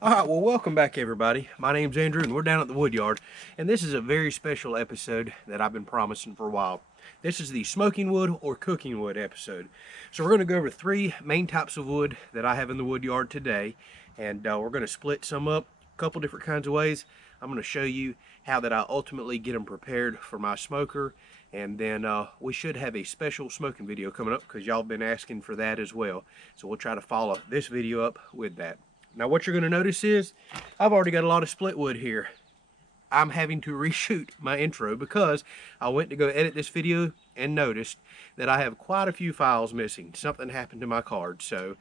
All right, well, welcome back, everybody. My name's Andrew, and we're down at the wood yard. And this is a very special episode that I've been promising for a while. This is the smoking wood or cooking wood episode. So we're going to go over three main types of wood that I have in the wood yard today, and we're going to split some up a couple different kinds of ways. I'm going to show you how that I ultimately get them prepared for my smoker, and then we should have a special smoking video coming up because y'all been asking for that as well. So we'll try to follow this video up with that. Now what you're going to notice is I've already got a lot of split wood here. I'm having to reshoot my intro because I went to go edit this video and noticed that I have quite a few files missing. Something happened to my card. So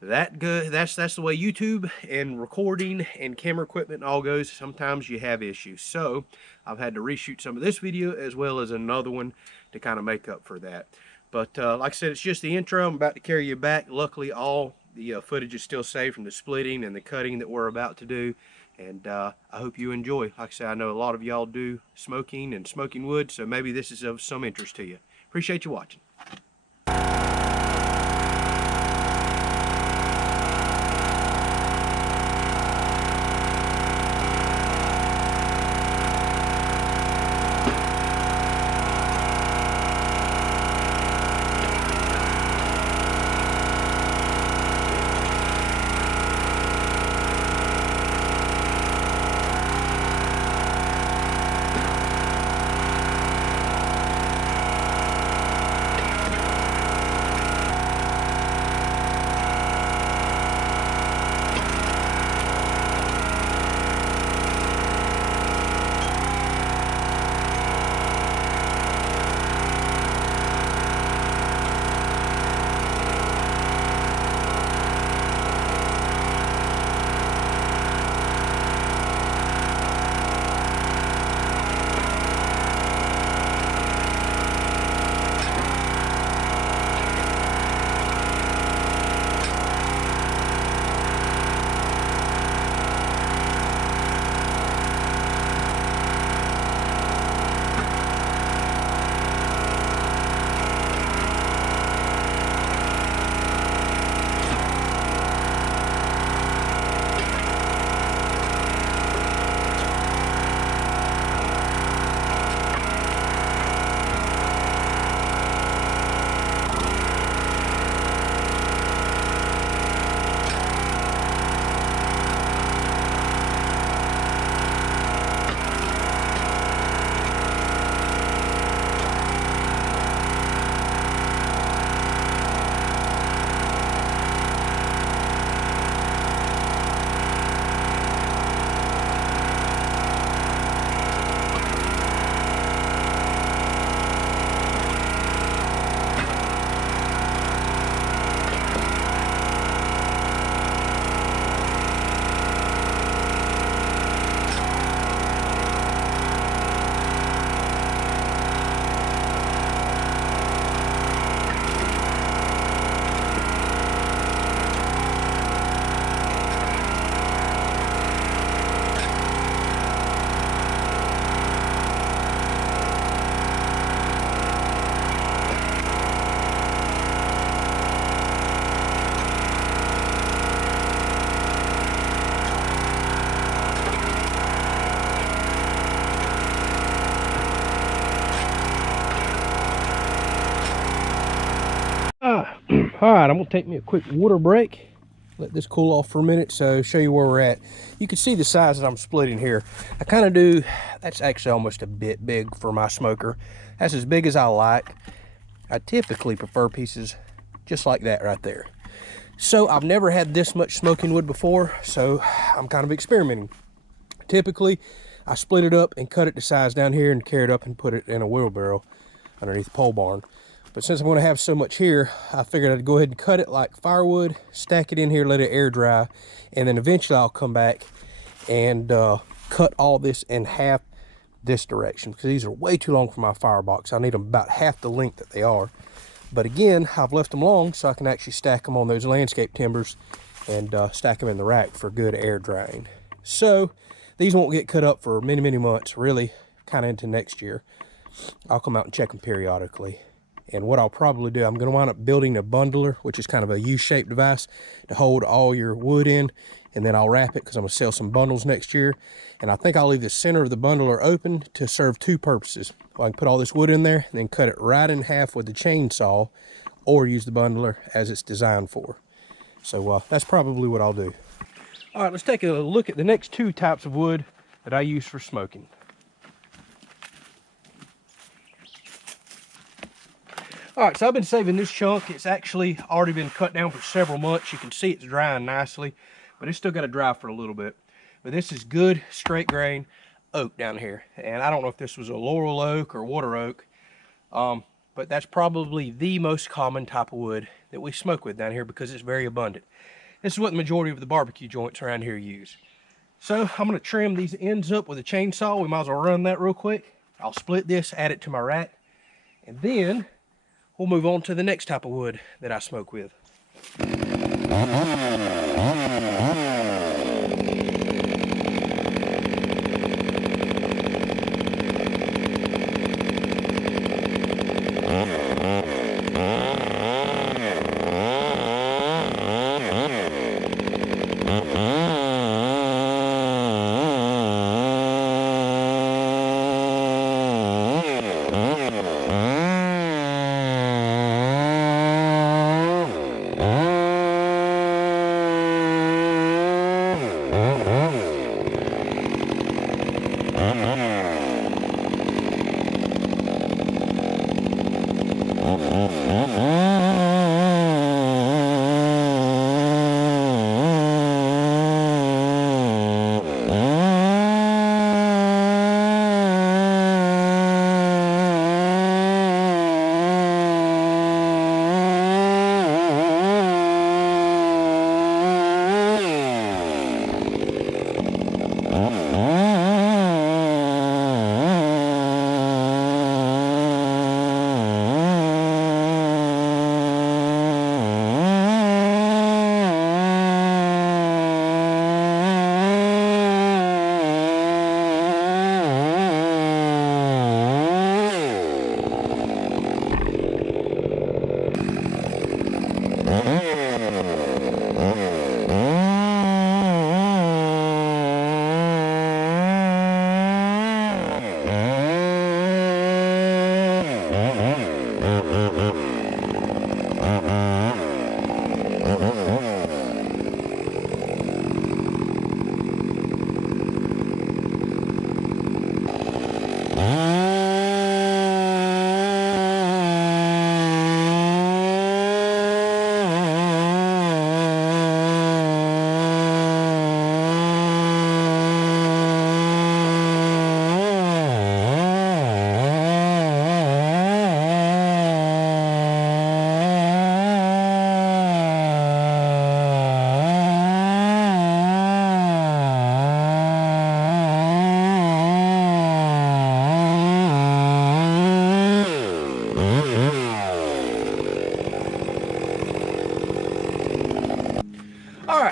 that's the way YouTube and recording and camera equipment all goes. Sometimes you have issues. So I've had to reshoot some of this video as well as another one to kind of make up for that. But like I said, it's just the intro. I'm about to carry you back. Luckily, all the footage is still saved from the splitting and the cutting that we're about to do. And I hope you enjoy. Like I said, I know a lot of y'all do smoking and smoking wood, so maybe this is of some interest to you. Appreciate you watching. All right, I'm gonna take me a quick water break, let this cool off for a minute, so show you where we're at. You can see the size that I'm splitting here. I kind of do, that's actually almost a bit big for my smoker. That's as big as I like. I typically prefer pieces just like that right there. So I've never had this much smoking wood before, so I'm kind of experimenting. Typically, I split it up and cut it to size down here and carry it up and put it in a wheelbarrow underneath the pole barn. But since I'm going to have so much here, I figured I'd go ahead and cut it like firewood, stack it in here, let it air dry, and then eventually I'll come back and cut all this in half this direction, because these are way too long for my firebox. I need them about half the length that they are. But again, I've left them long so I can actually stack them on those landscape timbers and stack them in the rack for good air drying. So these won't get cut up for many, many months, really kind of into next year. I'll come out and check them periodically. And what I'll probably do, I'm going to wind up building a bundler, which is kind of a U-shaped device to hold all your wood in. and then I'll wrap it because I'm gonna sell some bundles next year. And I think I'll leave the center of the bundler open to serve two purposes. I can put all this wood in there and then cut it right in half with the chainsaw, or use the bundler as it's designed for. So that's probably what I'll do. All right, let's take a look at the next two types of wood that I use for smoking. All right, so I've been saving this chunk. It's actually already been cut down for several months. You can see it's drying nicely, but it's still got to dry for a little bit. But this is good straight grain oak down here. And I don't know if this was a laurel oak or water oak, but that's probably the most common type of wood that we smoke with down here because it's very abundant. This is what the majority of the barbecue joints around here use. So I'm gonna trim these ends up with a chainsaw. We might as well run that real quick. I'll split this, add it to my rack, and then we'll move on to the next type of wood that I smoke with.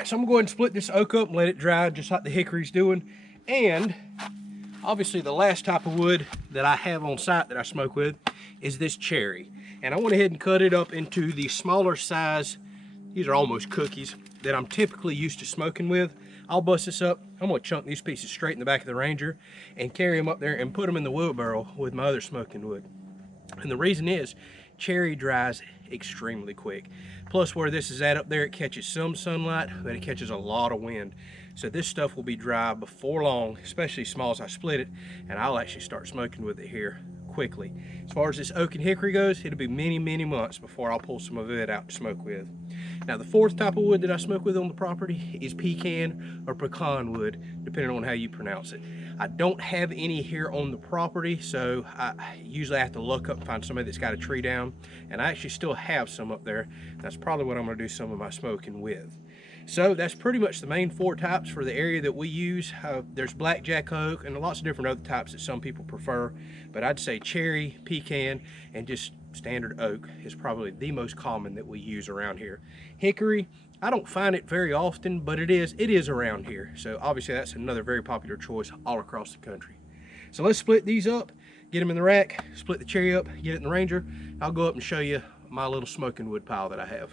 So I'm gonna go ahead and split this oak up and let it dry just like the hickory's doing. And obviously the last type of wood that I have on site that I smoke with is this cherry. And I went ahead and cut it up into the smaller size. These are almost cookies that I'm typically used to smoking with. I'll bust this up. I'm gonna chunk these pieces straight in the back of the Ranger and carry them up there and put them in the wheelbarrow with my other smoking wood. And the reason is cherry dries extremely quick. Plus where this is at up there, it catches some sunlight, but it catches a lot of wind. So this stuff will be dry before long, especially small as I split it, and I'll actually start smoking with it here quickly. As far as this oak and hickory goes, it'll be many, many months before I'll pull some of it out to smoke with. Now the fourth type of wood that I smoke with on the property is pecan or pecan wood, depending on how you pronounce it. I don't have any here on the property, so I usually have to look up and find somebody that's got a tree down, and I actually still have some up there. That's probably what I'm gonna do some of my smoking with. So that's pretty much the main four types for the area that we use. There's blackjack oak and lots of different other types that some people prefer, but I'd say cherry, pecan, and just standard oak is probably the most common that we use around here. Hickory, I don't find it very often, but it is around here. So obviously that's another very popular choice all across the country. So let's split these up, get them in the rack, split the cherry up, get it in the Ranger. I'll go up and show you my little smoking wood pile that I have.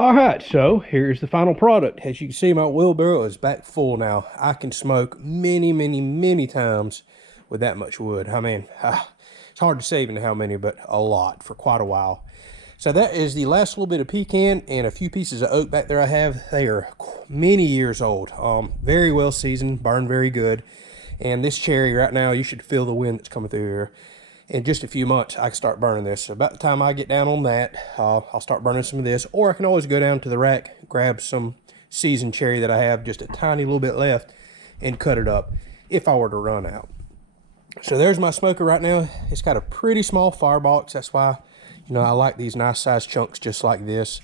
All right, so here's the final product. As you can see, my wheelbarrow is back full now. I can smoke many, many, many times with that much wood. I mean, it's hard to say even how many, but a lot for quite a while. So that is the last little bit of pecan and a few pieces of oak back there I have. They are many years old. Very well seasoned, burned very good. And this cherry right now, you should feel the wind that's coming through here. In just a few months, I can start burning this. So about the time I get down on that, I'll start burning some of this. Or I can always go down to the rack, grab some seasoned cherry that I have, just a tiny little bit left, and cut it up if I were to run out. So there's my smoker right now. It's got a pretty small firebox. That's why, you know, I like these nice size chunks just like this.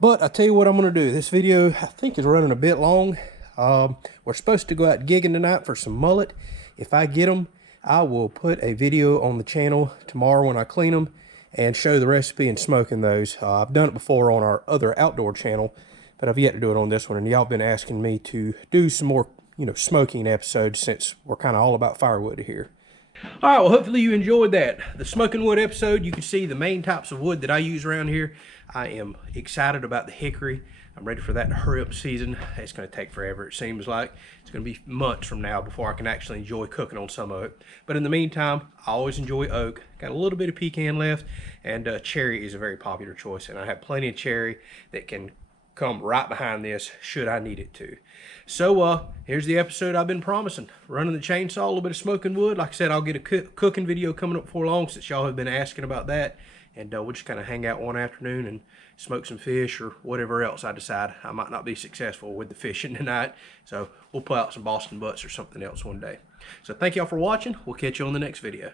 But I tell you what I'm going to do. This video, I think, is running a bit long. We're supposed to go out gigging tonight for some mullet. If I get them, I will put a video on the channel tomorrow when I clean them and show the recipe and smoking those. I've done it before on our other outdoor channel, but I've yet to do it on this one. And y'all been asking me to do some more, you know, smoking episodes since we're kind of all about firewood here. All right, well, hopefully you enjoyed that. The smoking wood episode, you can see the main types of wood that I use around here. I am excited about the hickory. I'm ready for that to hurry up season. It's going to take forever, it seems like. It's going to be months from now before I can actually enjoy cooking on some of it. But in the meantime, I always enjoy oak. Got a little bit of pecan left, and cherry is a very popular choice. And I have plenty of cherry that can come right behind this should I need it to. So here's the episode I've been promising. Running the chainsaw, a little bit of smoking wood. Like I said, I'll get a cooking video coming up before long since y'all have been asking about that. And we'll just kind of hang out one afternoon and smoke some fish or whatever else I decide. I might not be successful with the fishing tonight, so we'll pull out some Boston butts or something else one day. So thank y'all for watching. We'll catch you on the next video.